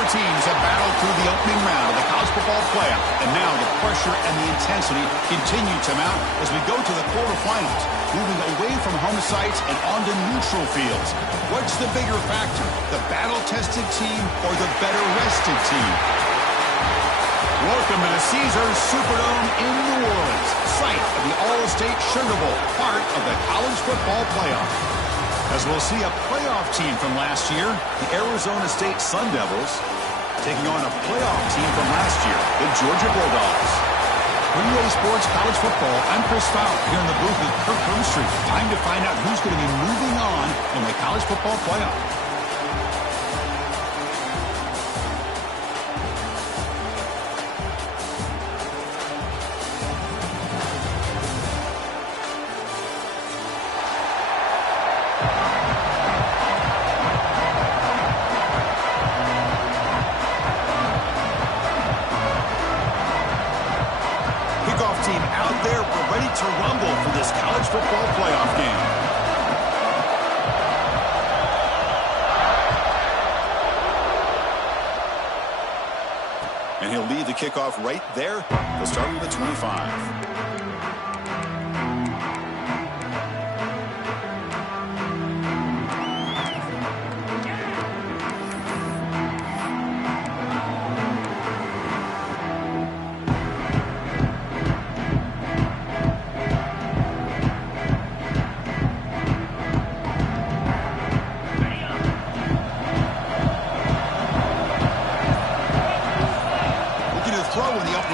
Four teams have battled through the opening round of the college football playoff, and now the pressure and the intensity continue to mount as we go to the quarterfinals, moving away from home sites and onto neutral fields. What's the bigger factor, the battle-tested team or the better-rested team? Welcome to the Caesars Superdome in New Orleans, site of the All-State Sugar Bowl, part of the college football playoff. As we'll see a playoff team from last year, the Arizona State Sun Devils, taking on a playoff team from last year, the Georgia Bulldogs. For EA Sports College Football, I'm Chris Fowler here in the booth with Kirk Broomstreet. Time to find out who's going to be moving on in the college football playoff. Team out there, we're ready to rumble for this college football playoff game. And he'll lead the kickoff right there. He'll start with the 25.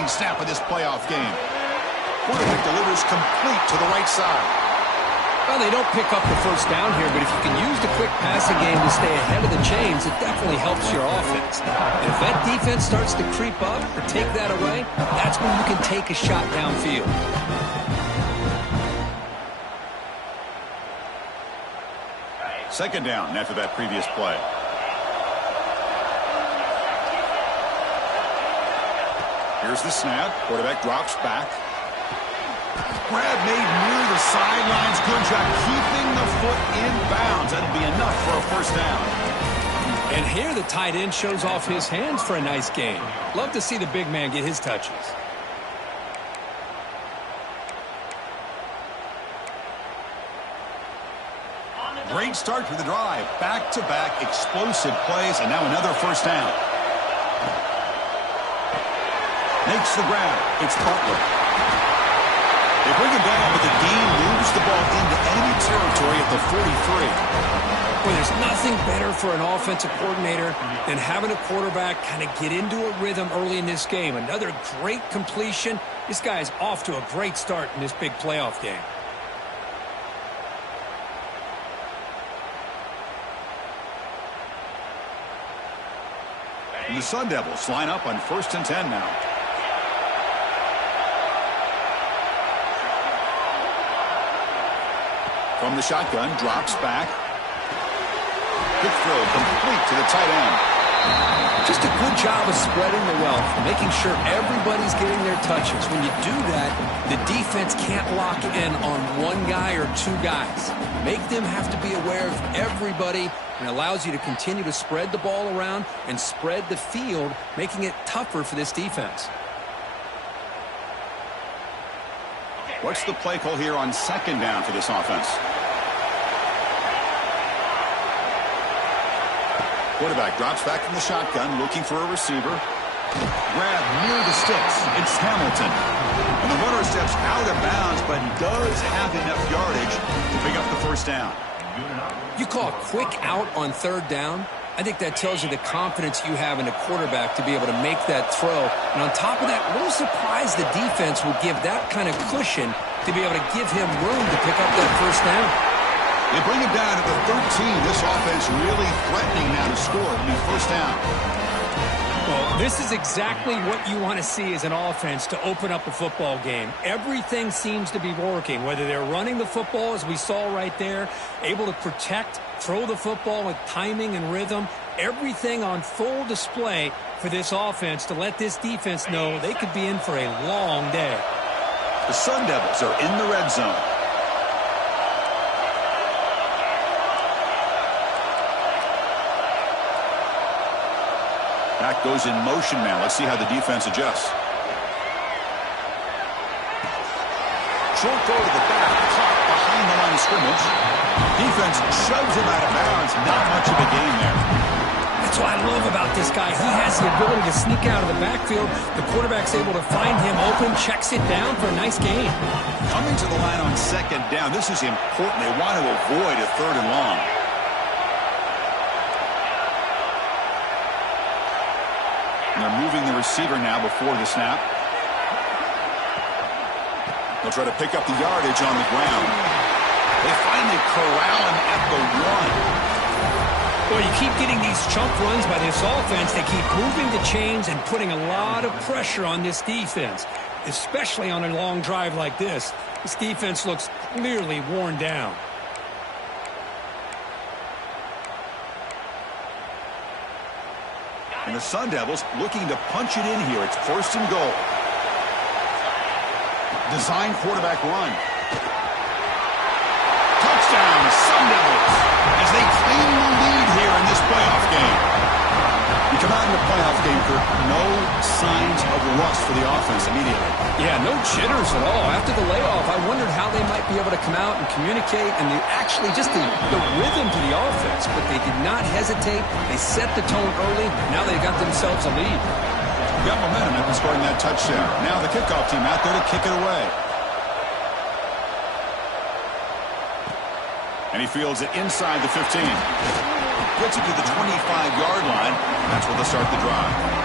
Snap of this playoff game. Quarterback delivers complete to the right side. Well, they don't pick up the first down here, but if you can use the quick passing game to stay ahead of the chains, it definitely helps your offense. And if that defense starts to creep up or take that away, that's when you can take a shot downfield. Second down after that previous play. Here's the snap. Quarterback drops back. Grab made near the sidelines. Good job keeping the foot in bounds. That'll be enough for a first down. And here the tight end shows off his hands for a nice game. Love to see the big man get his touches. Great start to the drive. Back-to-back explosive plays, and now another first down. Makes the grab. It's Butler. They bring him down, but the game moves the ball into enemy territory at the 43. Well, there's nothing better for an offensive coordinator than having a quarterback kind of get into a rhythm early in this game. Another great completion. This guy is off to a great start in this big playoff game. And the Sun Devils line up on 1st and 10 now. From the shotgun, drops back. Quick throw complete to the tight end. Just a good job of spreading the wealth, making sure everybody's getting their touches. When you do that, the defense can't lock in on one guy or two guys. Make them have to be aware of everybody, and allows you to continue to spread the ball around and spread the field, making it tougher for this defense. What's the play call here on second down for this offense? Quarterback drops back from the shotgun, looking for a receiver. Grab near the sticks. It's Hamilton. And the runner steps out of bounds, but does have enough yardage to pick up the first down. You call a quick out on third down. I think that tells you the confidence you have in the quarterback to be able to make that throw. And on top of that, a little surprised the defense would give that kind of cushion to be able to give him room to pick up that first down. They bring him down at the 13. This offense really threatening now to score on the first down. Well, this is exactly what you want to see as an offense to open up a football game. Everything seems to be working, whether they're running the football, as we saw right there, able to protect, throw the football with timing and rhythm. Everything on full display for this offense to let this defense know they could be in for a long day. The Sun Devils are in the red zone. Pack goes in motion now. Let's see how the defense adjusts. Short throw to the back, caught behind the line of scrimmage. Defense shoves him out of bounds. Not much of a gain there. That's what I love about this guy. He has the ability to sneak out of the backfield. The quarterback's able to find him open, checks it down for a nice gain. Coming to the line on second down, this is important. They want to avoid a third and long. And they're moving the receiver now before the snap. They'll try to pick up the yardage on the ground. They finally corral him at the 1. Well, you keep getting these chunk runs by this offense. They keep moving the chains and putting a lot of pressure on this defense, especially on a long drive like this. This defense looks clearly worn down. And the Sun Devils looking to punch it in here. It's 1st and goal. Design quarterback run. Touchdown, Sun Devils, as they claim the lead here in this playoff game. You come out in the playoff game, Kirk, no signs of rust for the offense immediately. Yeah, no jitters at all. After the layoff, I wondered how they might be able to come out and communicate and the rhythm to the offense, but they did not hesitate. They set the tone early. Now they've got themselves a lead. Got momentum after scoring that touchdown. Now the kickoff team out there to kick it away. And he fields it inside the 15. Gets it to the 25-yard line. That's where they'll start the drive.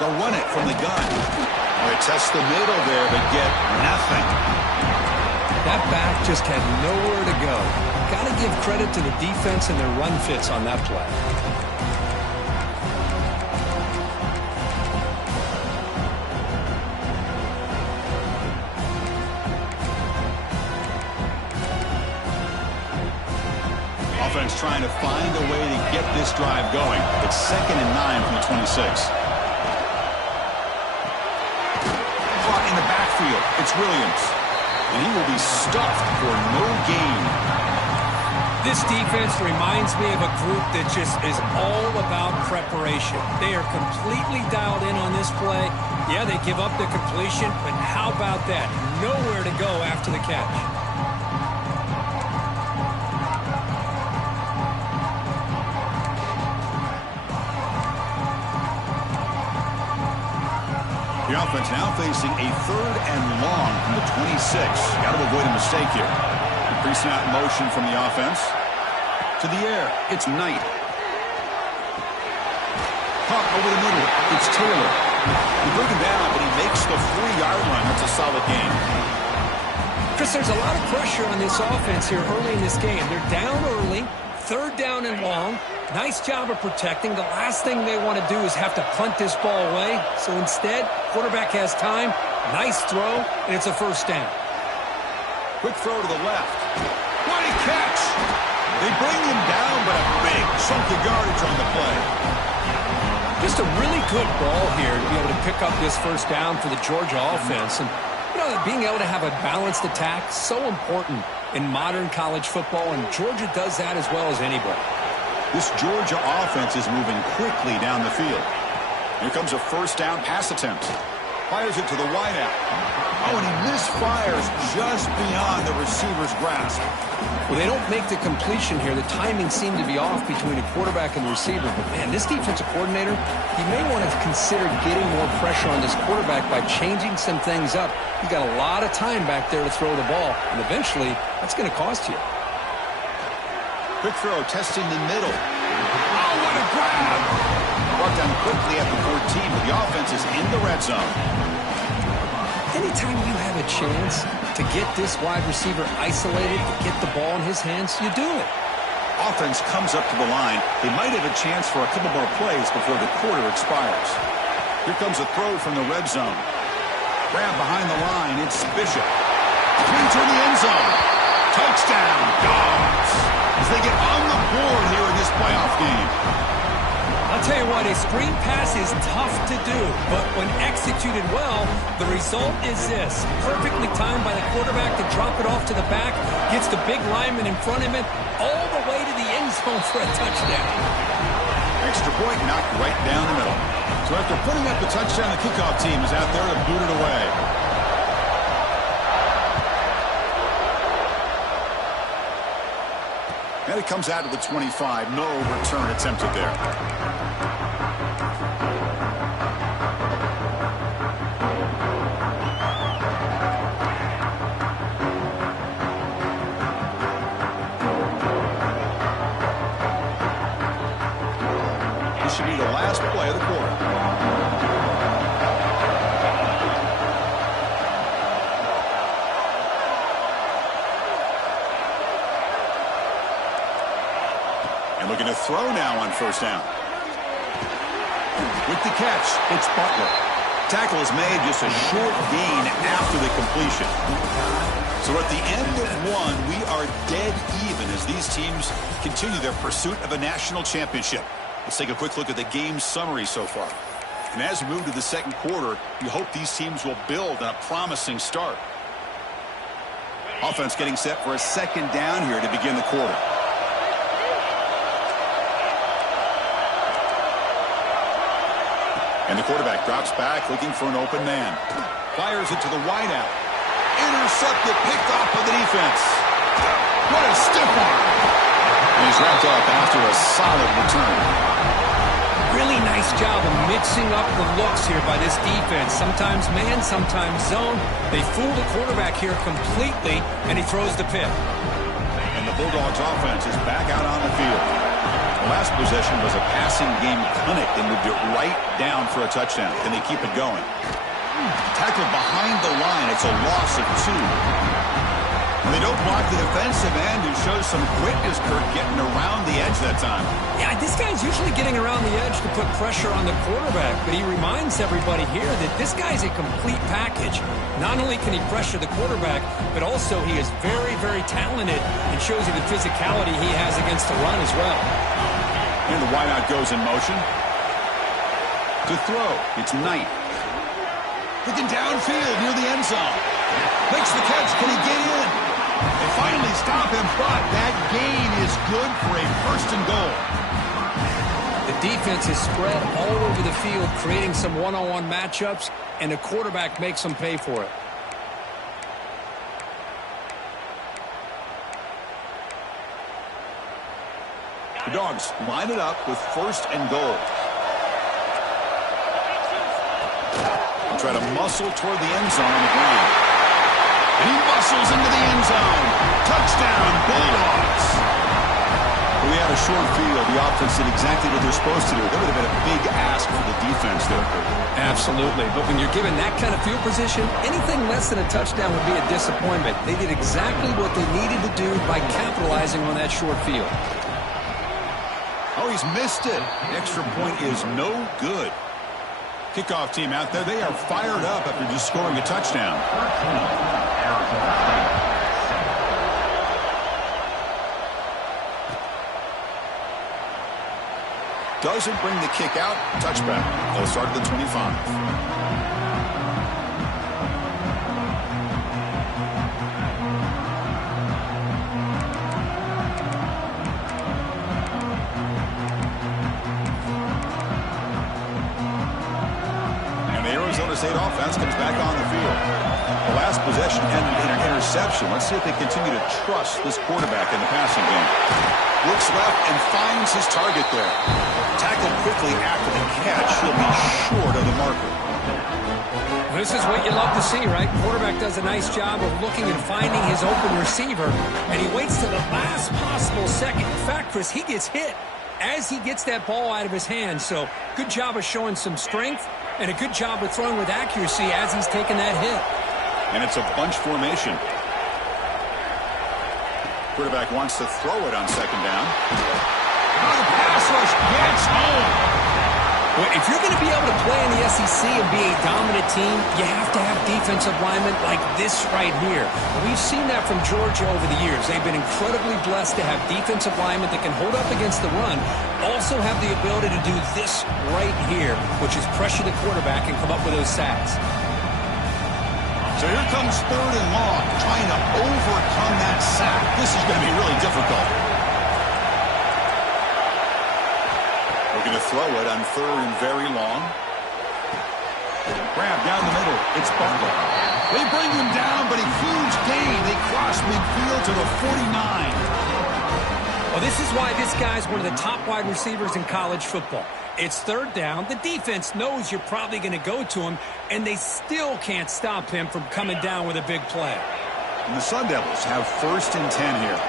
They'll run it from the gun. They test the middle there, but get nothing. That back just had nowhere to go. Got to give credit to the defense and their run fits on that play. Offense trying to find a way to get this drive going. It's 2nd and 9 from the 26. In the backfield, it's Williams, and he will be stuffed for no gain. This defense reminds me of a group that just is all about preparation. They are completely dialed in on this play. Yeah, they give up the completion, but how about that? Nowhere to go after the catch. The offense now facing a 3rd and long from the 26. Got to avoid a mistake here. The pre-snap motion from the offense. To the air, it's Knight. Caught over the middle, it's Taylor. You bring him down, but he makes the 3-yard line. That's a solid gain. Chris, there's a lot of pressure on this offense here early in this game. They're down early, 3rd down and long. Nice job of protecting. The last thing they want to do is have to punt this ball away. So instead, quarterback has time. Nice throw, and it's a 1st down. Quick throw to the left. What a catch! They bring him down, but a big chunk of yardage on the play. Just a really good ball here to be able to pick up this 1st down for the Georgia offense. And, you know, being able to have a balanced attack, so important in modern college football, and Georgia does that as well as anybody. This Georgia offense is moving quickly down the field. Here comes a 1st down pass attempt. Fires it to the wideout. Oh, and he misfires just beyond the receiver's grasp. Well, they don't make the completion here. The timing seemed to be off between the quarterback and the receiver. But, man, this defensive coordinator, he may want to consider getting more pressure on this quarterback by changing some things up. You got a lot of time back there to throw the ball, and eventually that's going to cost you. Quick throw, testing the middle. Oh, what a grab! Brought down quickly at the 14, but the offense is in the red zone. Anytime you have a chance to get this wide receiver isolated, to get the ball in his hands, you do it. Offense comes up to the line. They might have a chance for a couple more plays before the quarter expires. Here comes a throw from the red zone. Grab behind the line. It's Bishop. Into the end zone. Touchdown, Dogs, as they get on the board here in this playoff game. I'll tell you what, a screen pass is tough to do, but when executed well, the result is this. Perfectly timed by the quarterback to drop it off to the back, gets the big lineman in front of him, all the way to the end zone for a touchdown. Extra point knocked right down the middle. So after putting up the touchdown, the kickoff team is out there to boot it away. And it comes out to the 25. No return attempted there. This should be the last play of the quarter. Looking to throw now on first down. With the catch, it's Butler. Tackle is made, just a short gain after the completion. So at the end of one, we are dead even as these teams continue their pursuit of a national championship. Let's take a quick look at the game summary so far. And as we move to the second quarter, we hope these teams will build on a promising start. Offense getting set for a second down here to begin the quarter. And the quarterback drops back, looking for an open man. Fires it to the wideout. Intercepted, picked off by the defense. What a stiff arm. And he's wrapped up after a solid return. Really nice job of mixing up the looks here by this defense. Sometimes man, sometimes zone. They fool the quarterback here completely, and he throws the pick. And the Bulldogs offense is back out on the field. The last possession was a passing game clinic. They moved it right down for a touchdown. Can they keep it going? Tackled behind the line. It's a loss of 2. And they don't block the defensive end, who shows some quickness, Kurt, getting around the edge that time. Yeah, this guy's usually getting around the edge to put pressure on the quarterback, but he reminds everybody here that this guy's a complete package. Not only can he pressure the quarterback, but also he is very, very talented and shows you the physicality he has against the run as well. And the wideout goes in motion. To throw, it's Knight. Looking downfield near the end zone. Makes the catch. Can he get in? They finally stop him, but that gain is good for a first and goal. The defense is spread all over the field, creating some one-on-one matchups, and the quarterback makes them pay for it. The Dogs line it up with first and goal. Try to muscle toward the end zone on the ground. And he muscles into the end zone. Touchdown, Bulldogs. We had a short field. The offense did exactly what they're supposed to do. That would have been a big ask for the defense there. Absolutely. But when you're given that kind of field position, anything less than a touchdown would be a disappointment. They did exactly what they needed to do by capitalizing on that short field. Oh, he's missed it. The extra point is no good. Kickoff team out there, they are fired up after just scoring a touchdown. Doesn't bring the kick out. Touchback. They'll start at the 25. State offense comes back on the field. The last possession ended in an interception. Let's see if they continue to trust this quarterback in the passing game. Looks left and finds his target there. Tackled quickly after the catch. He'll be short of the marker. This is what you love to see, right? Quarterback does a nice job of looking and finding his open receiver, and he waits to the last possible second. In fact, Chris, he gets hit as he gets that ball out of his hand. So good job of showing some strength and a good job of throwing with accuracy as he's taking that hit. And it's a bunch formation. Quarterback wants to throw it on second down. Now the pass rush gets home. And the ball is out of bounds. It's going to be a 2-yard gain. 2 yards. They'll start at the 27. And the Arrow's on a state offense comes back on the field. The last possession ended in an interception. Let's see if they continue to trust this quarterback in the passing game. Looks left and finds his target there. Tackled quickly after the catch. He'll be short of the marker. This is what you love to see, right? Quarterback does a nice job of looking and finding his open receiver, and he waits to the last possible second. Well, if you're going to be able to play in the SEC and be a dominant team, you have to have defensive linemen like this right here. We've seen that from Georgia over the years. They've been incredibly blessed to have defensive linemen that can hold up against the run, also have the ability to do this right here, which is pressure the quarterback and come up with those sacks. So here comes 3rd and long, trying to overcome that sack. This is going to be really difficult. We're going to throw it on 3rd and very long. Grab down the middle. It's Butler. They bring him down, but a huge gain. They cross midfield to the 49. Well, this is why this guy's one of the top wide receivers in college football. It's 3rd down. The defense knows you're probably going to go to him, and they still can't stop him from coming down with a big play. And the Sun Devils have 1st and 10 here.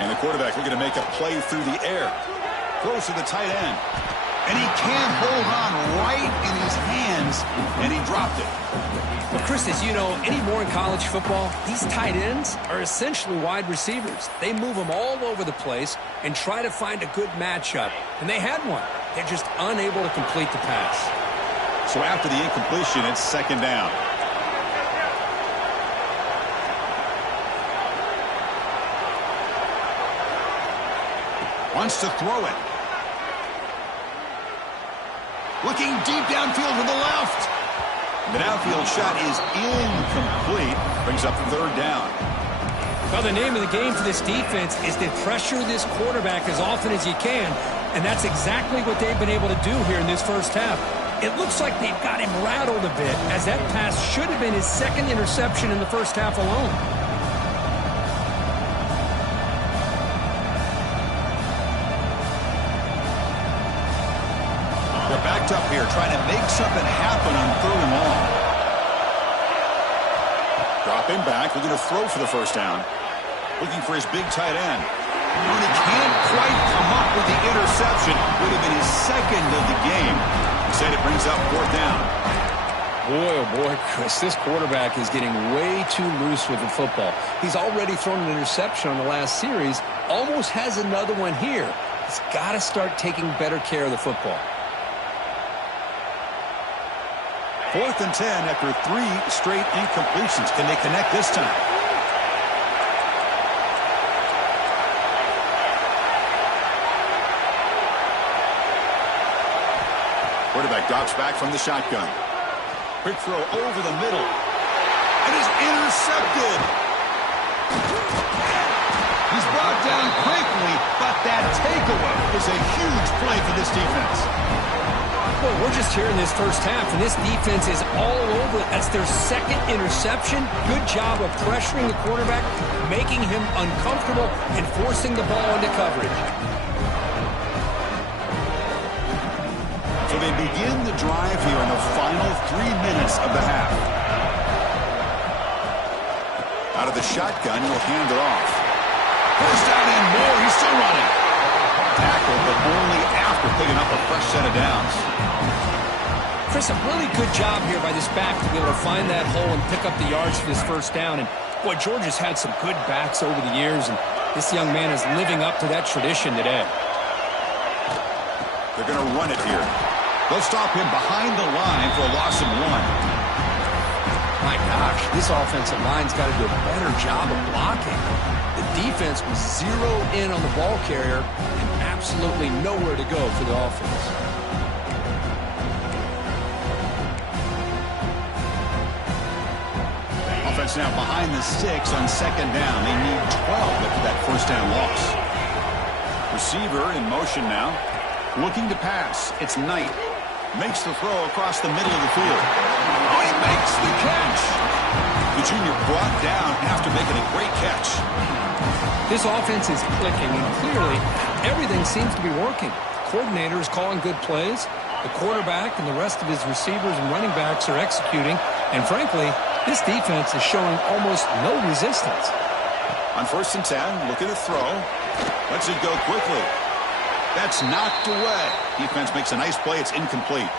And the quarterback looking to make a play through the air. Throws to the tight end. And he can't hold on right in his hands, and he dropped it. Well, Chris, as you know, anymore in college football, these tight ends are essentially wide receivers. They move them all over the place and try to find a good matchup. And they had one. They're just unable to complete the pass. So after the incompletion, it's 2nd down. Wants to throw it. Looking deep downfield to the left. The downfield shot is incomplete. Brings up 3rd down. Well, the name of the game for this defense is to pressure this quarterback as often as you can, and that's exactly what they've been able to do here in this first half. It looks like they've got him rattled a bit, as that pass should have been his 2nd interception in the first half alone. They're backed up here, trying to make something happen on 3rd and long. Dropping back, looking to throw for the 1st down. Looking for his big tight end. And he can't quite come up with the interception. Would have been his 2nd of the game. Instead, it brings up 4th down. Boy, oh boy, Chris, this quarterback is getting way too loose with the football. He's already thrown an interception on the last series, almost has another one here. He's got to start taking better care of the football. 4th and 10 after 3 straight incompletions. Can they connect this time? Quarterback drops back from the shotgun. Quick throw over the middle. It is intercepted. He's brought down quickly, but that takeaway is a huge play for this defense. Well, we're just here in this first half, and this defense is all over it. That's their 2nd interception. Good job of pressuring the quarterback, making him uncomfortable, and forcing the ball into coverage. So they begin the drive here in the final 3 minutes of the half. Out of the shotgun, he'll hand it off. First down and more. He's still running. Tackled, but only after picking up a fresh set of downs. Chris, a really good job here by this back to be able to find that hole and pick up the yards for this 1st down. And, boy, Georgia's had some good backs over the years, and this young man is living up to that tradition today. They're going to run it here. They'll stop him behind the line for a loss of 1. My gosh, this offensive line's got to do a better job of blocking. The defense was zeroed in on the ball carrier and absolutely nowhere to go for the offense. Offense now behind the sticks on 2nd down. They need 12 after that 1st down loss. Receiver in motion now. Looking to pass. It's Knight. Makes the throw across the middle of the field. Oh, he makes the catch. The junior brought down after making a great catch. This offense is clicking, and clearly everything seems to be working. The coordinator is calling good plays. The quarterback and the rest of his receivers and running backs are executing. And frankly, this defense is showing almost no resistance. On 1st and 10, looking to throw. Lets it go quickly. That's knocked away. Defense makes a nice play. It's incomplete.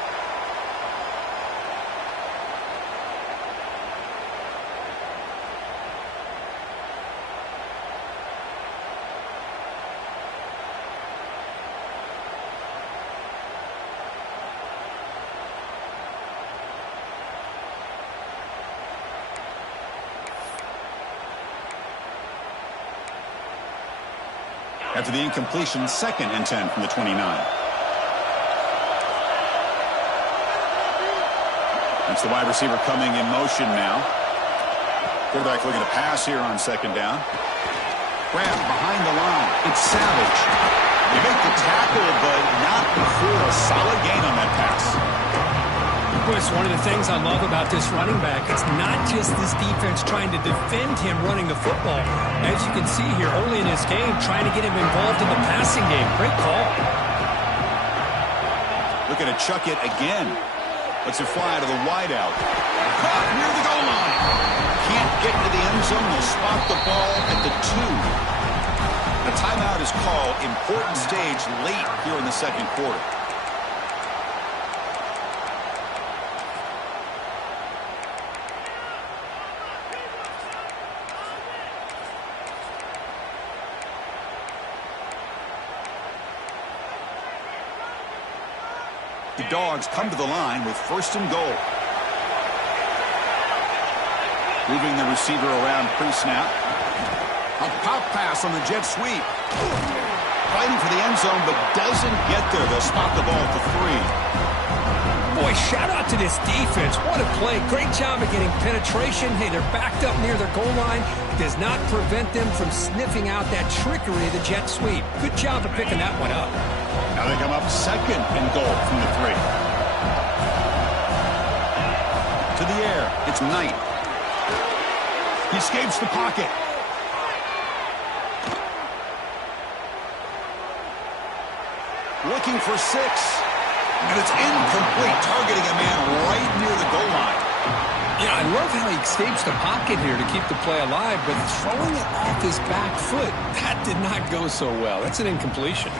After the incompletion, 2nd and 10 from the 29. That's the wide receiver coming in motion now. Quarterback looking to pass here on 2nd down. Grab behind the line. It's Savage. They make the tackle, but not before a solid gain on that pass. It's one of the things I love about this running back. It's not just this defense trying to defend him running the football. As you can see here early in this game, trying to get him involved in the passing game. Great call. Looking to chuck it again. Lets it fly to the wideout. Caught near the goal line. Can't get to the end zone. They'll spot the ball at the 2. A timeout is called. Important stage late here in the 2nd quarter. The Dogs come to the line with 1st and goal. Moving the receiver around pre-snap. A pop pass on the jet sweep. Fighting for the end zone, but doesn't get there. They'll spot the ball at the 3. Boy, shout out to this defense. What a play. Great job of getting penetration. Hey, they're backed up near their goal line. Does not prevent them from sniffing out that trickery of the jet sweep. Good job of picking that one up. Now they come up 2nd and goal from the 3. To the air. It's Knight. He escapes the pocket. Looking for 6. And it's incomplete, targeting a man right near the goal line. Yeah, I love how he escapes the pocket here to keep the play alive, but throwing it off his back foot, that did not go so well. That's an incompletion.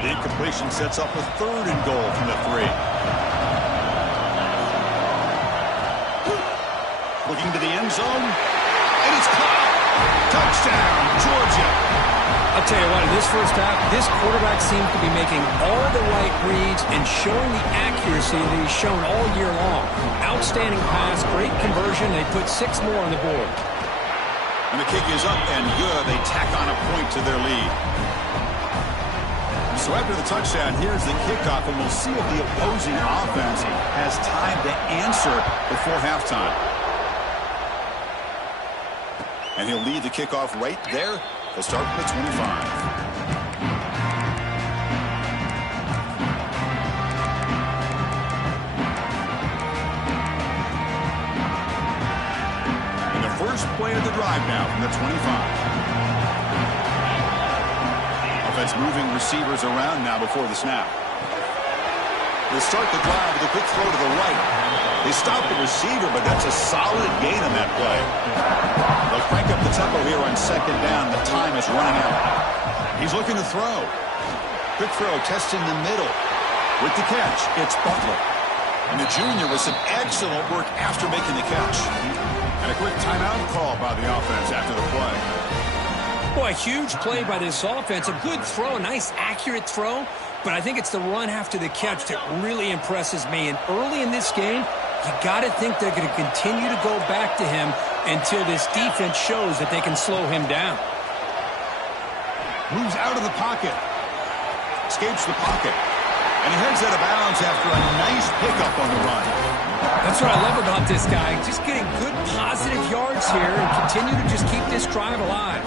The incompletion sets up a 3rd and goal from the 3. Looking to the end zone. And it's caught. Touchdown, Georgia. I'll tell you what, in this first half, this quarterback seems to be making all the right reads and showing the accuracy that he's shown all year long. Outstanding pass, great conversion. They put 6 more on the board. And the kick is up and good. They tack on a point to their lead. So after the touchdown, here's the kickoff, and we'll see if the opposing offense has time to answer before halftime. And he'll lead the kickoff right there. They'll start from the 25. And the first play of the drive now from the 25. Offense moving receivers around now before the snap. They'll start the drive with a quick throw to the right. They stop the receiver, but that's a solid gain on that play. They'll crank up the tempo here on 2nd down. The time is running out. He's looking to throw. Quick throw, testing the middle. With the catch, it's Butler. And the junior with some excellent work after making the catch. And a quick timeout call by the offense after the play. Boy, a huge play by this offense. A good throw, a nice accurate throw. But I think it's the run after the catch that really impresses me. And early in this game, you got to think they're going to continue to go back to him until this defense shows that they can slow him down. Moves out of the pocket. Escapes the pocket. And he heads out of bounds after a nice pickup on the run. That's what I love about this guy. Just getting good positive yards here and continue to just keep this drive alive.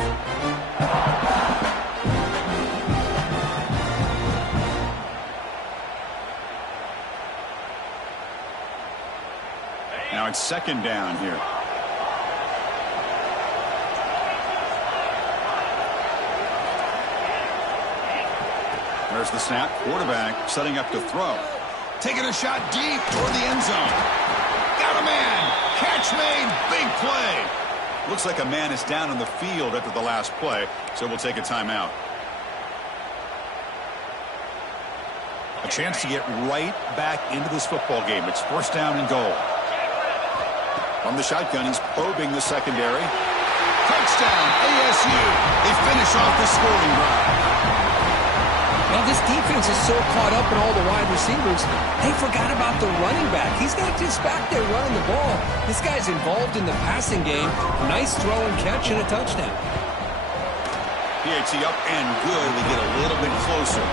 Now it's 2nd down here. There's the snap. Quarterback setting up to throw. Taking a shot deep toward the end zone. Got a man. Catch made. Big play. Looks like a man is down on the field after the last play, so we'll take a timeout. A chance to get right back into this football game. It's 1st down and goal. From the shotgun, he's probing the secondary. Touchdown, ASU. They finish off the scoring drive. Well, this defense is so caught up in all the wide receivers, they forgot about the running back. He's not just back there running the ball. This guy's involved in the passing game. Nice throw and catch and a touchdown. PAT up and good. We get a little bit closer.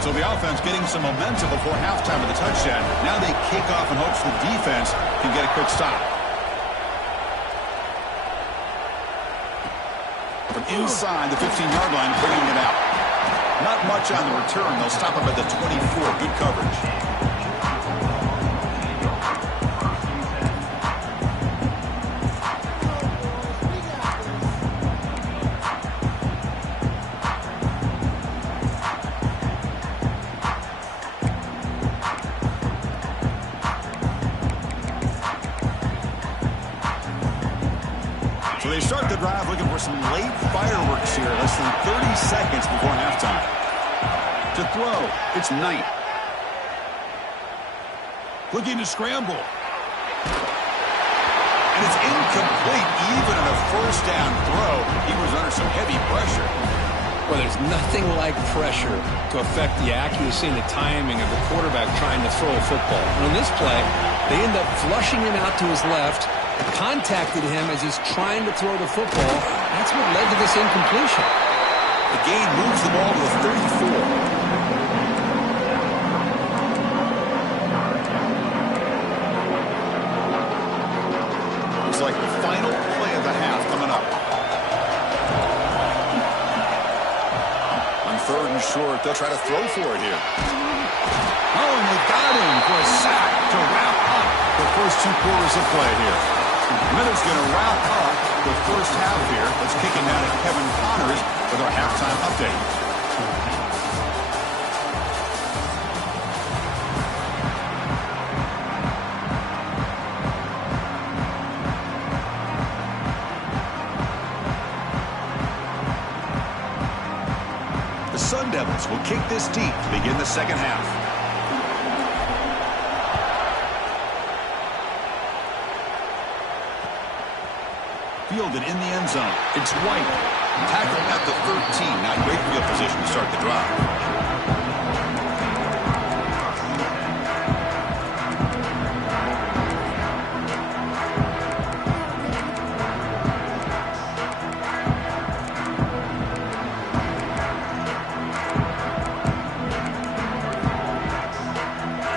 So the offense getting some momentum before halftime with a touchdown. Now they kick off in hopes the defense can get a quick stop. From inside the 15-yard line, bringing it out. Not much on the return. They'll stop him at the 24. Good coverage. So they start the drive looking for some late fireworks here. Less than 30 seconds before halftime. To throw, it's Knight. Looking to scramble. And it's incomplete. Even on a first down throw, he was under some heavy pressure. Well, there's nothing like pressure to affect the accuracy and the timing of the quarterback trying to throw a football. And on this play, they end up flushing him out to his left, contacted him as he's trying to throw the football. That's what led to this incompletion. The gain moves the ball to the 34. Looks like the final play of the half coming up. On third and short, they'll try to throw for it here. Oh, and they got him for a sack to wrap up the first 2 quarters of play here. Miller's going to wrap up the first half here. Let's kick it down to Kevin Connors with our halftime update. The Sun Devils will kick this deep to begin the second half. Fielded in the end zone. It's White. Tackled at the 13. Now great field position to start the drive.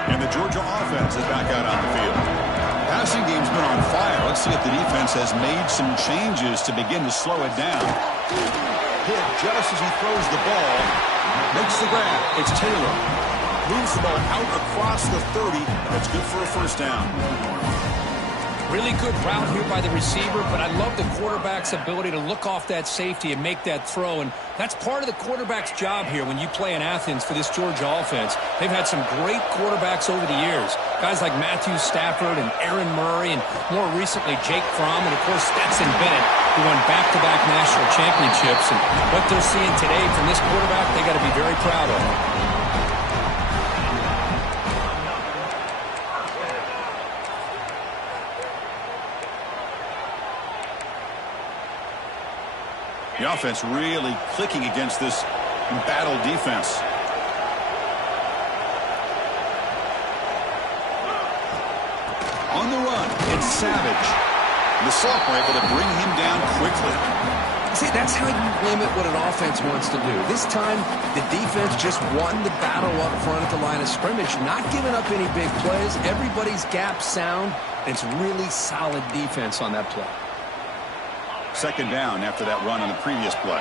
And the Georgia offense is back out on the field. Passing game's been on fire. Let's see if the defense has made some changes to begin to slow it down. Hit just as he throws the ball. Makes the grab. It's Taylor. Moves the ball out across the 30. That's good for a first down. Really good route here by the receiver, but I love the quarterback's ability to look off that safety and make that throw. And that's part of the quarterback's job here when you play in Athens for this Georgia offense. They've had some great quarterbacks over the years. Guys like Matthew Stafford and Aaron Murray and more recently Jake Fromm and, of course, Stetson Bennett, who won back-to-back national championships. And what they're seeing today from this quarterback, they got to be very proud of. The offense really clicking against this battle defense. On the run, it's Savage. The sophomore able to bring him down quickly. See, that's how you limit what an offense wants to do. This time, the defense just won the battle up front at the line of scrimmage, not giving up any big plays. Everybody's gap sound. It's really solid defense on that play. Second down after that run on the previous play.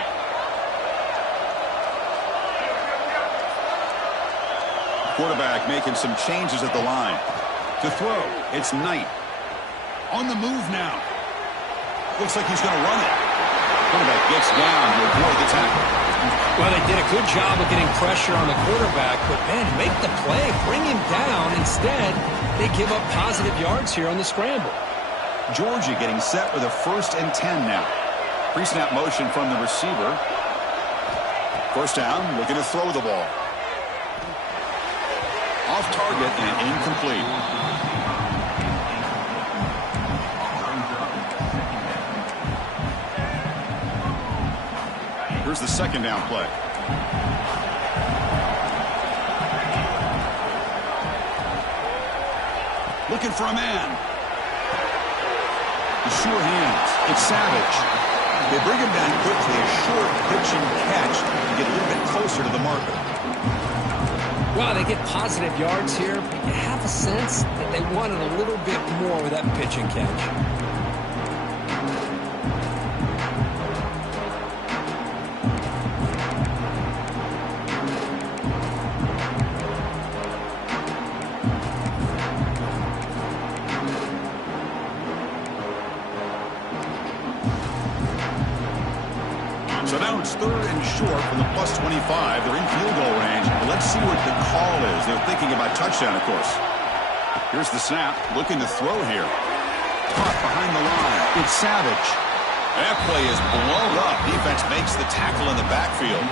Quarterback making some changes at the line. To throw, it's Knight. On the move now. Looks like he's going to run it. Quarterback gets down to avoid the tackle. Well, they did a good job of getting pressure on the quarterback, but, man, make the play, bring him down. Instead, they give up positive yards here on the scramble. Georgia getting set with a 1st and 10 now. Pre-snap motion from the receiver. First down, looking to throw the ball. Off target and incomplete. Here's the second down play. Looking for a man. The sure hands. It's Savage. They bring him down quickly. A short pitch and catch to get a little bit closer to the marker. Well, they get positive yards here, but you have a sense that they wanted a little bit more with that pitch and catch. So now it's third and short from the plus 25. They're in field goal range. Let's see what the call is. They're thinking about touchdown, of course. Here's the snap. Looking to throw here. Caught behind the line. It's Savage. That play is blown up. Defense makes the tackle in the backfield.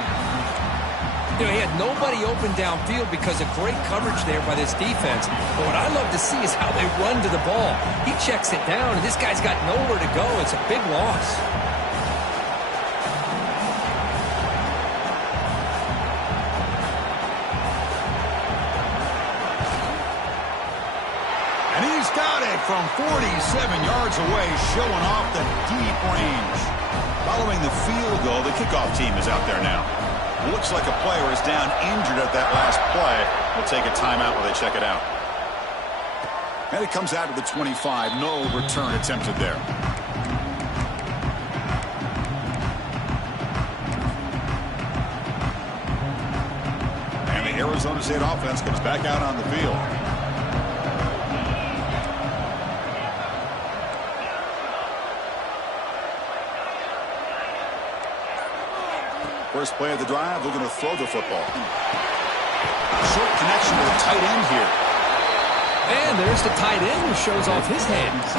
You know, he had nobody open downfield because of great coverage there by this defense. But what I love to see is how they run to the ball. He checks it down, and this guy's got nowhere to go. It's a big loss. And he's got it from 47 yards away, showing off the deep range. Following the field goal, the kickoff team is out there now. Looks like a player is down injured at that last play. We'll take a timeout while they check it out. And it comes out of the 25. No return attempted there. And the Arizona State offense comes back out on the field. First play of the drive, they're going to throw the football. Short connection to the tight end here. And there's the tight end who shows off his hands.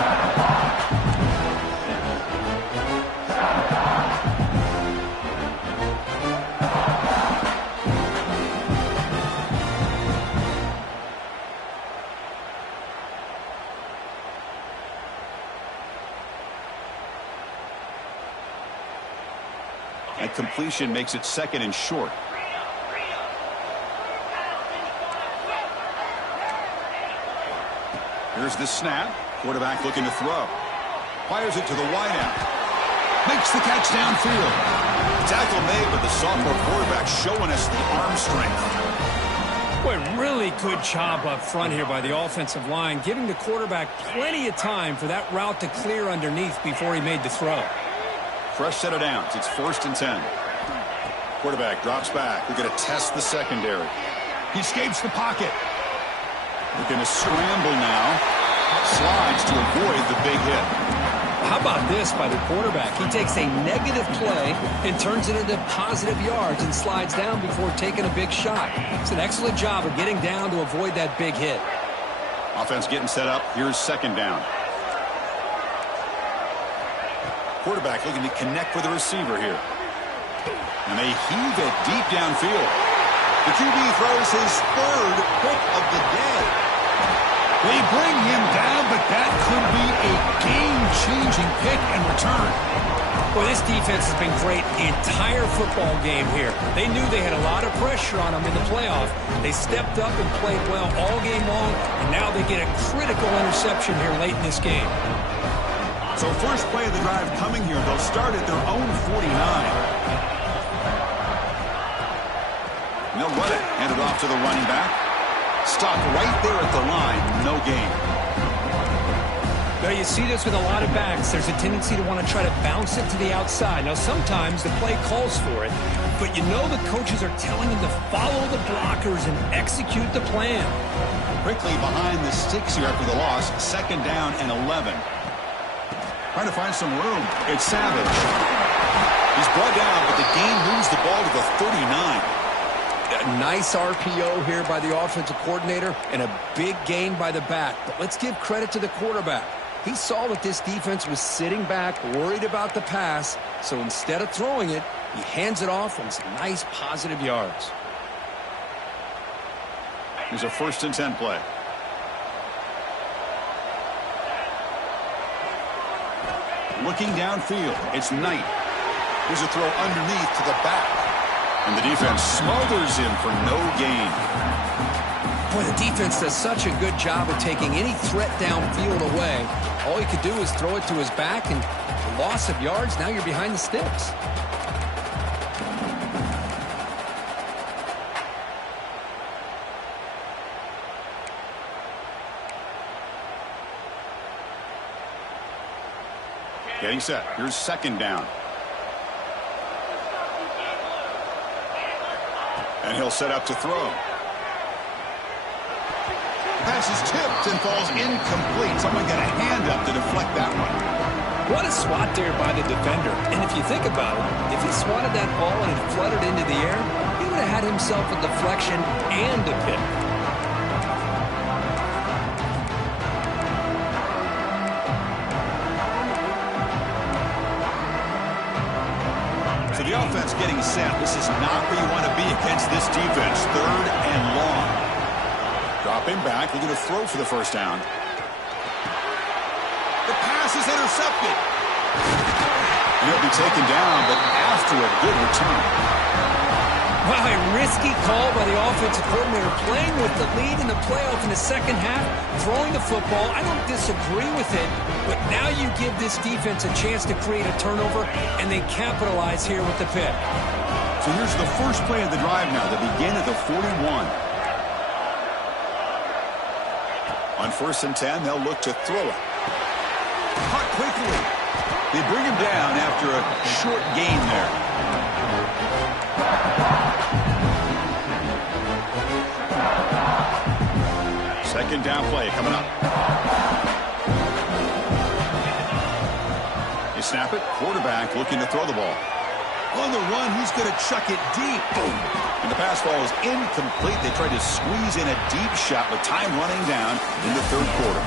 That completion makes it second and short. Here's the snap. Quarterback looking to throw. Fires it to the wideout. Makes the catch downfield. Tackle made, but the sophomore quarterback showing us the arm strength. Boy, really good job up front here by the offensive line, giving the quarterback plenty of time for that route to clear underneath before he made the throw. Fresh set of downs. It's 1st and 10. Quarterback drops back. We're going to test the secondary. He escapes the pocket. We're going to scramble now. Slides to avoid the big hit. How about this by the quarterback? He takes a negative play and turns it into positive yards and slides down before taking a big shot. It's an excellent job of getting down to avoid that big hit. Offense getting set up. Here's second down. Quarterback looking to connect with the receiver here. And they heave it deep downfield. The QB throws his third pick of the day. They bring him down, but that could be a game-changing pick and return. Well, this defense has been great the entire football game here. They knew they had a lot of pressure on them in the playoff. They stepped up and played well all game long, and now they get a critical interception here late in this game. So first play of the drive coming here. They'll start at their own 49. And they'll run it. Hand it off to the running back. Stopped right there at the line. No gain. Now you see this with a lot of backs. There's a tendency to want to try to bounce it to the outside. Now sometimes the play calls for it, but you know the coaches are telling them to follow the blockers and execute the plan. Quickly behind the sticks here after the loss. 2nd down and 11. Trying to find some room. It's Savage. He's brought down, but the gain moves the ball to the 39. A nice RPO here by the offensive coordinator and a big gain by the back. But let's give credit to the quarterback. He saw that this defense was sitting back, worried about the pass. So instead of throwing it, he hands it off on some nice positive yards. Here's a 1st and 10 play. Looking downfield, it's Knight. Here's a throw underneath to the back. And the defense smothers him for no gain. Boy, the defense does such a good job of taking any threat downfield away. All he could do is throw it to his back, and the loss of yards, now you're behind the sticks. Getting set. Here's second down. And he'll set up to throw. Pass is tipped and falls incomplete. Someone got a hand up to deflect that one. What a swat there by the defender. And if you think about it, if he swatted that ball and it fluttered into the air, he would have had himself a deflection and a pick. So the offense getting set. This is not where you want to be against this defense. Third and long. Dropping back, looking to throw for the first down. The pass is intercepted. And he'll be taken down, but after a good return. Wow, a risky call by the offensive coordinator, playing with the lead in the playoff in the second half, throwing the football. I don't disagree with it, but now you give this defense a chance to create a turnover, and they capitalize here with the pick. So here's the first play of the drive now. They begin at the 41. On 1st and 10, they'll look to throw it. Caught quickly. They bring him down after a short gain there. Second down play coming up. You snap it. Quarterback looking to throw the ball. On the run, he's going to chuck it deep. Boom. And the pass ball is incomplete. They tried to squeeze in a deep shot with time running down in the third quarter.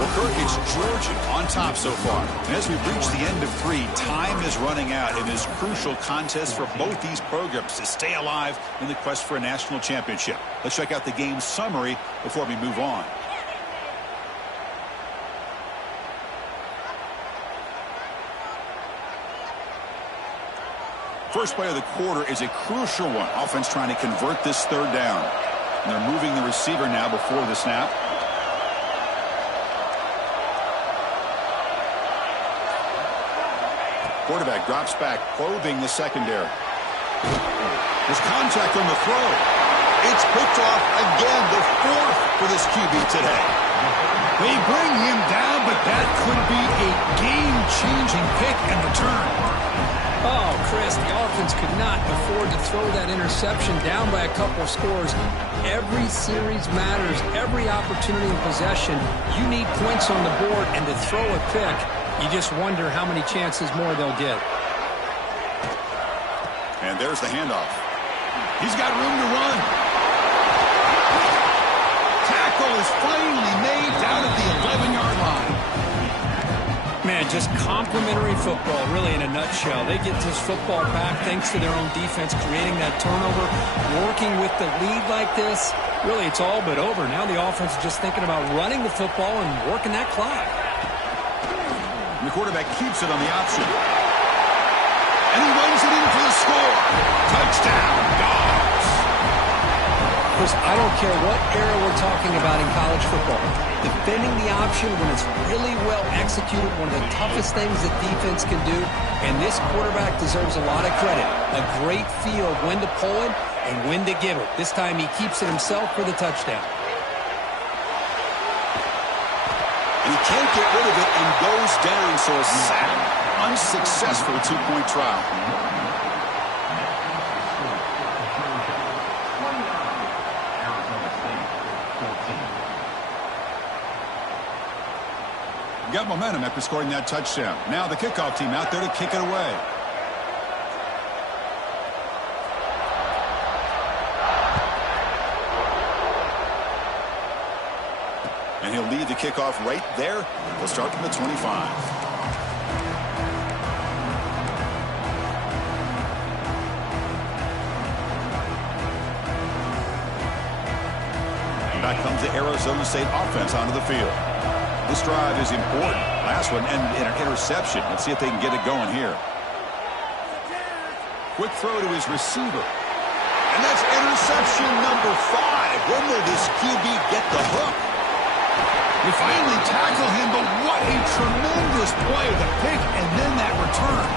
Well, Kirk, it's Georgia on top so far. And as we reach the end of 3, time is running out in this crucial contest for both these programs to stay alive in the quest for a national championship. Let's check out the game summary before we move on. First play of the quarter is a crucial one. Offense trying to convert this third down. And they're moving the receiver now before the snap. Quarterback drops back, probing the secondary. There's contact on the throw. It's picked off again, the 4th for this QB today. They bring him down, but that could be a game-changing pick and return. Oh, Chris, the offense could not afford to throw that interception down by a couple of scores. Every series matters. Every opportunity and possession, you need points on the board, and to throw a pick, you just wonder how many chances more they'll get. And there's the handoff. He's got room to run. Tackle is finally made down at the 11-yard line. Man, just complimentary football, really, in a nutshell. They get this football back thanks to their own defense, creating that turnover, working with the lead like this. Really, it's all but over. Now the offense is just thinking about running the football and working that clock. And the quarterback keeps it on the option. And he runs it in for the score. Touchdown, Dogs. Chris, I don't care what era we're talking about in college football. Defending the option when it's really well executed, one of the toughest things that defense can do, and this quarterback deserves a lot of credit. A great feel of when to pull it and when to give it. This time he keeps it himself for the touchdown. And he can't get rid of it and goes down, so a sack. Unsuccessful 2-point try. Got momentum after scoring that touchdown. Now the kickoff team out there to kick it away. And he'll lead the kickoff right there. We'll start from the 25. And back comes the Arizona State offense onto the field. This drive is important. Last one ended in an interception. Let's see if they can get it going here. Quick throw to his receiver. And that's interception number 5. When will this QB get the hook? They finally tackle him, but what a tremendous play. The pick and then that return.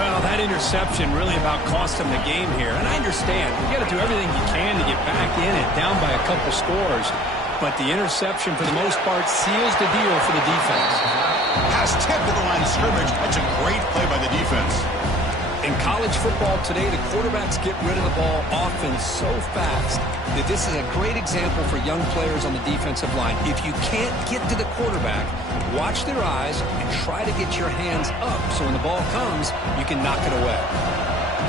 Well, that interception really about cost him the game here. And I understand. You got to do everything you can to get back in it, down by a couple scores. But the interception, for the most part, seals the deal for the defense. Pass tipped to the line of scrimmage. That's a great play by the defense. In college football today, the quarterbacks get rid of the ball often so fast that this is a great example for young players on the defensive line. If you can't get to the quarterback, watch their eyes and try to get your hands up so when the ball comes, you can knock it away.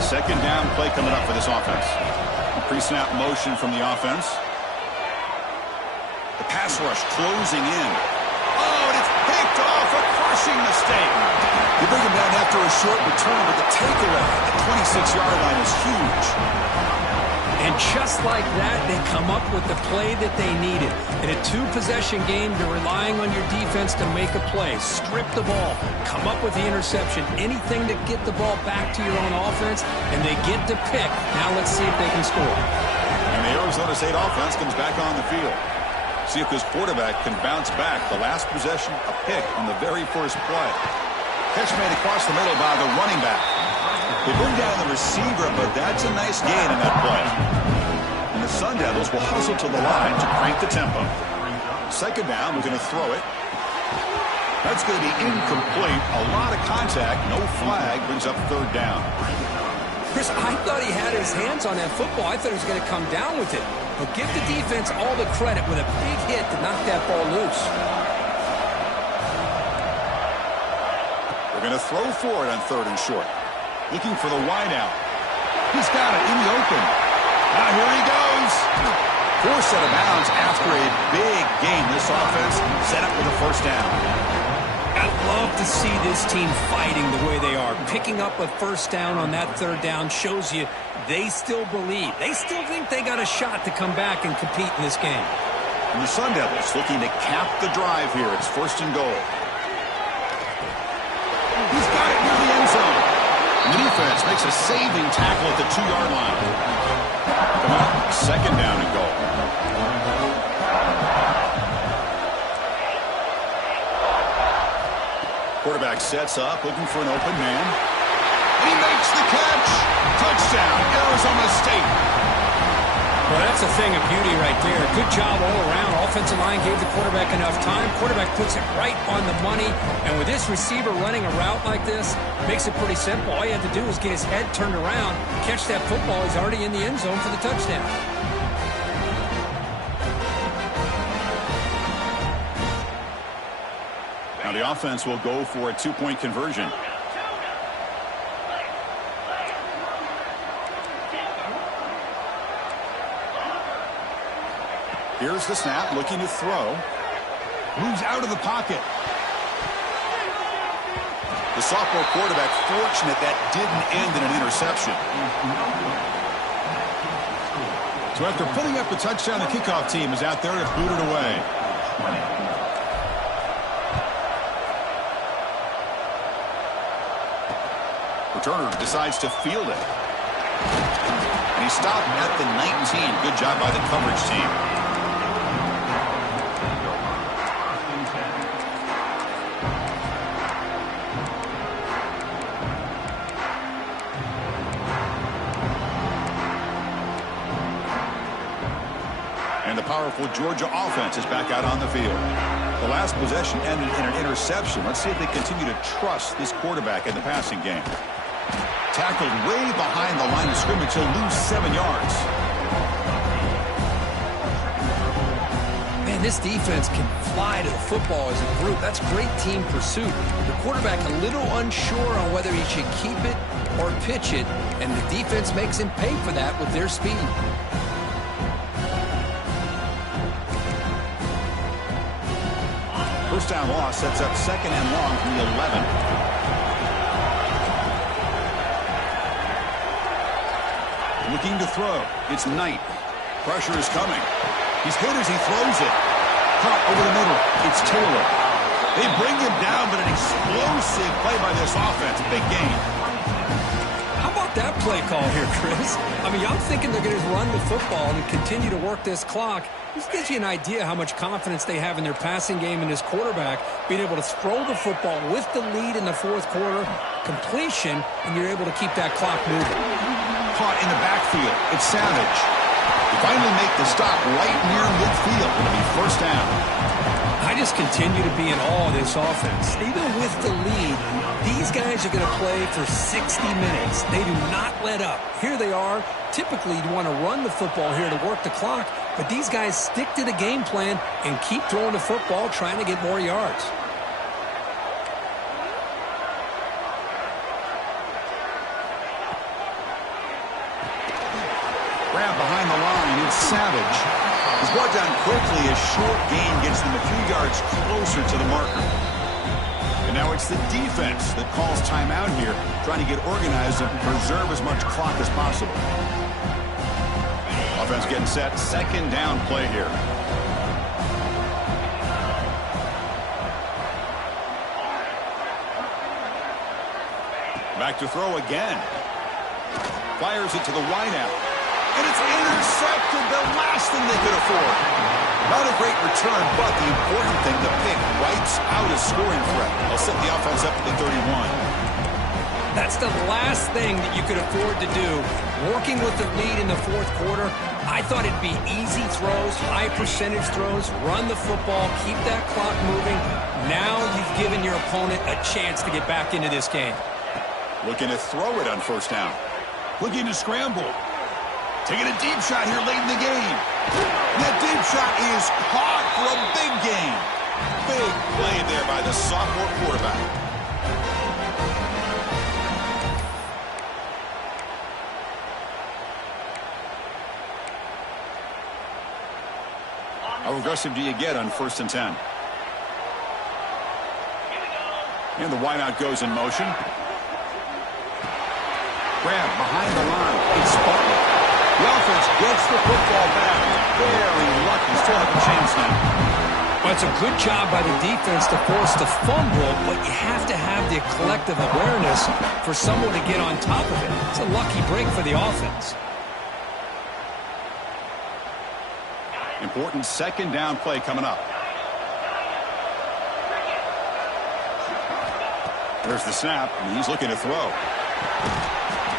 Second down play coming up for this offense. Pre-snap motion from the offense. The pass rush closing in. Oh, and it's picked off. A crushing mistake. You bring him down after a short return, but the takeaway at the 26-yard line is huge. And just like that, they come up with the play that they needed. In a two-possession game, you're relying on your defense to make a play. Strip the ball. Come up with the interception. Anything to get the ball back to your own offense, and they get to pick. Now let's see if they can score. And the Arizona State offense comes back on the field. See if this quarterback can bounce back. The last possession, a pick on the very first play. Catch made across the middle by the running back. They bring down the receiver, but that's a nice gain in that play. And the Sun Devils will hustle to the line to crank the tempo. Second down, we're going to throw it. That's going to be incomplete. A lot of contact, no flag, brings up third down. Chris, I thought he had his hands on that football. I thought he was going to come down with it. But give the defense all the credit with a big hit to knock that ball loose. They're going to throw for it on third and short. Looking for the wideout. He's got it in the open. Now here he goes. Forced out of bounds after a big game. This offense set up with a first down. I love to see this team fighting the way they are. Picking up a first down on that third down shows you they still believe. They still think they got a shot to come back and compete in this game. And the Sun Devils looking to cap the drive here. It's first and goal. He's got it near the end zone. And the defense makes a saving tackle at the 2-yard line. Come on, second down and goal. Quarterback sets up, looking for an open man. He makes the catch. Touchdown, Arizona State. Well, that's a thing of beauty right there. Good job all around. Offensive line gave the quarterback enough time. Quarterback puts it right on the money. And with this receiver running a route like this, makes it pretty simple. All you have to do is get his head turned around, catch that football. He's already in the end zone for the touchdown. Now the offense will go for a 2-point conversion. Here's the snap, looking to throw. Moves out of the pocket. The sophomore quarterback fortunate that didn't end in an interception. So after putting up a touchdown, the kickoff team is out there to boot it away. Returner decides to field it. And he stopped at the 19. Good job by the coverage team. And the powerful Georgia offense is back out on the field. The last possession ended in an interception. Let's see if they continue to trust this quarterback in the passing game. Tackled way behind the line of scrimmage. He'll lose 7 yards. Man, this defense can fly to the football as a group. That's great team pursuit. The quarterback a little unsure on whether he should keep it or pitch it, and the defense makes him pay for that with their speed. First down loss sets up second and long from the 11. Looking to throw. It's Knight. Pressure is coming. He's hit as he throws it. Caught over the middle. It's Taylor. They bring him down, but an explosive play by this offense. Big gain. that play call here, Chris. I mean, I'm thinking they're going to run the football and continue to work this clock. This gives you an idea how much confidence they have in their passing game and this quarterback being able to throw the football with the lead in the fourth quarter, completion, and you're able to keep that clock moving. Caught in the backfield. It's Savage. They finally make the stop right near midfield. It'll be first down. I just continue to be in awe of this offense. Even with the lead, these guys are going to play for 60 minutes. They do not let up. Here they are. Typically, you want to run the football here to work the clock, but these guys stick to the game plan and keep throwing the football, trying to get more yards. Grab behind the line. It's Savage. He's brought down quickly. A short gain gets them a few yards closer to the marker. And now it's the defense that calls timeout here, trying to get organized and preserve as much clock as possible. Offense getting set. Second down play here. Back to throw again. Fires it to the wideout. And it's intercepted, the last thing they could afford. Not a great return, but the important thing, the pick wipes out a scoring threat. They'll set the offense up to the 31. That's the last thing that you could afford to do. Working with the lead in the fourth quarter, I thought it'd be easy throws, high percentage throws, run the football, keep that clock moving. Now you've given your opponent a chance to get back into this game. Looking to throw it on first down. Looking to scramble. Taking a deep shot here late in the game. And that deep shot is caught for a big gain. Big play there by the sophomore quarterback. How aggressive do you get on 1st and 10? And the wideout goes in motion. Grab behind the line. It's Spartan. The offense gets the football back. Very lucky. Still have a chance now. Well, it's a good job by the defense to force the fumble, but you have to have the collective awareness for someone to get on top of it. It's a lucky break for the offense. Important second down play coming up. There's the snap, and he's looking to throw.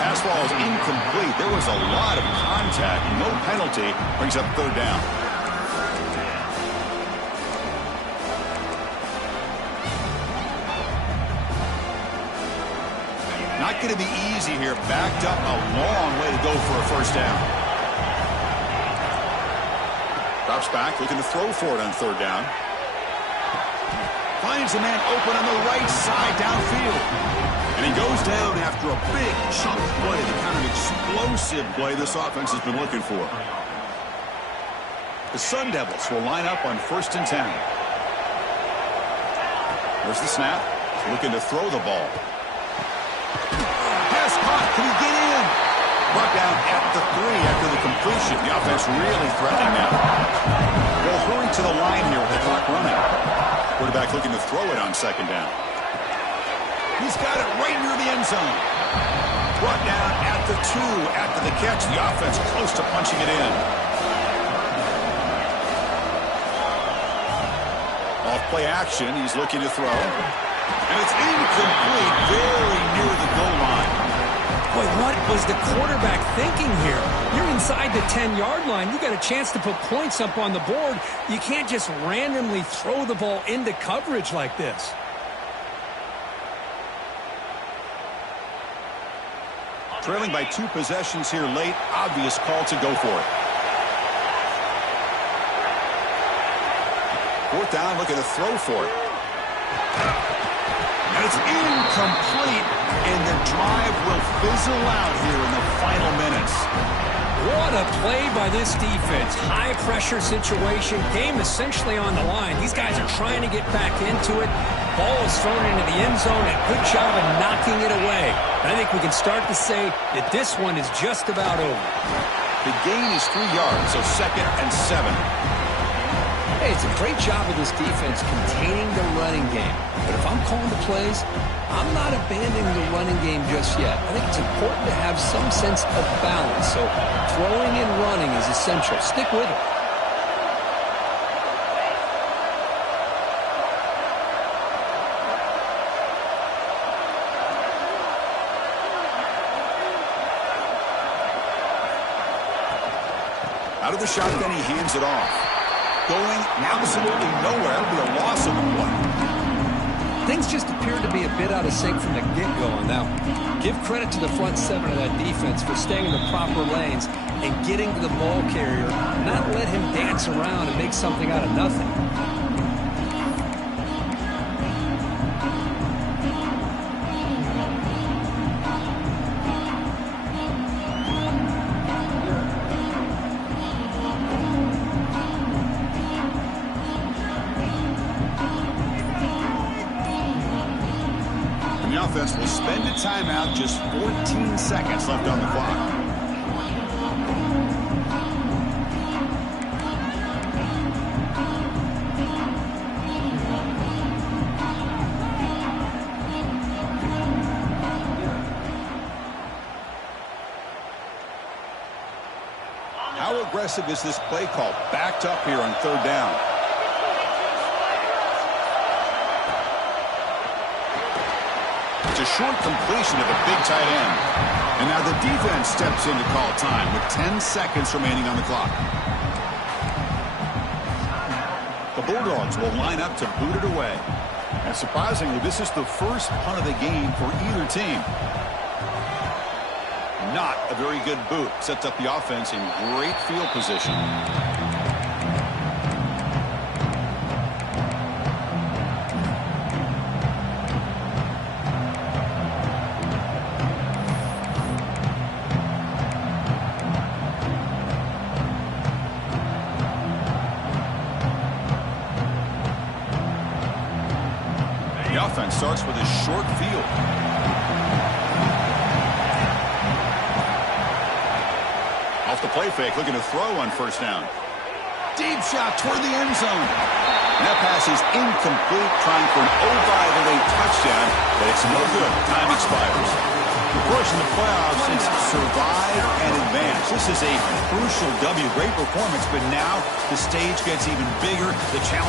Pass ball is incomplete. There was a lot of contact. No penalty. Brings up third down. Not going to be easy here. Backed up a long way to go for a first down. Drops back, looking to throw for it on third down. Finds a man open on the right side downfield. And he goes down after a big chunk play, the kind of explosive play this offense has been looking for. The Sun Devils will line up on 1st and 10. There's the snap. Looking to throw the ball. Pass caught. Can he get in? Brought down at the 3 after the completion. The offense really threatening now. They'll hurry to the line here with the clock running. Quarterback looking to throw it on second down. He's got it right near the end zone. Brought down at the 2 after the catch. The offense close to punching it in. Off play action. He's looking to throw. And it's incomplete. Very near the goal line. Boy, what was the quarterback thinking here? You're inside the 10-yard line. You got a chance to put points up on the board. You can't just randomly throw the ball into coverage like this. Trailing by 2 possessions here late. Obvious call to go for it. Fourth down, looking to throw for it. And it's incomplete, and the drive will fizzle out here in the final minutes. What a play by this defense. High-pressure situation. Game essentially on the line. These guys are trying to get back into it. Ball is thrown into the end zone, and good job of knocking it away. I think we can start to say that this one is just about over. The gain is 3 yards, so 2nd and 7. Hey, it's a great job of this defense containing the running game. But if I'm calling the plays, I'm not abandoning the running game just yet. I think it's important to have some sense of balance. So throwing and running is essential. Stick with it. Out of the shotgun, he hands it off. Going absolutely nowhere. It'll be a loss of a play. Things just appeared to be a bit out of sync from the get-go on that one. Give credit to the front seven of that defense for staying in the proper lanes and getting to the ball carrier, not let him dance around and make something out of nothing. The offense will spend a timeout, just 14 seconds left on the clock. How aggressive is this play call? Backed up here on third down. A short completion of a big tight end. And now the defense steps in to call time with 10 seconds remaining on the clock. The Bulldogs will line up to boot it away. And surprisingly, this is the first punt of the game for either team. Not a very good boot. Sets up the offense in great field position. The offense starts with a short field. Off the play fake, looking to throw on first down. Deep shot toward the end zone. And that pass is incomplete, trying for an 0-5-8 touchdown, but it's no good. Time expires. Of course, in the playoffs, it's survive and advance. This is a crucial W. Great performance, but now the stage gets even bigger. The challenge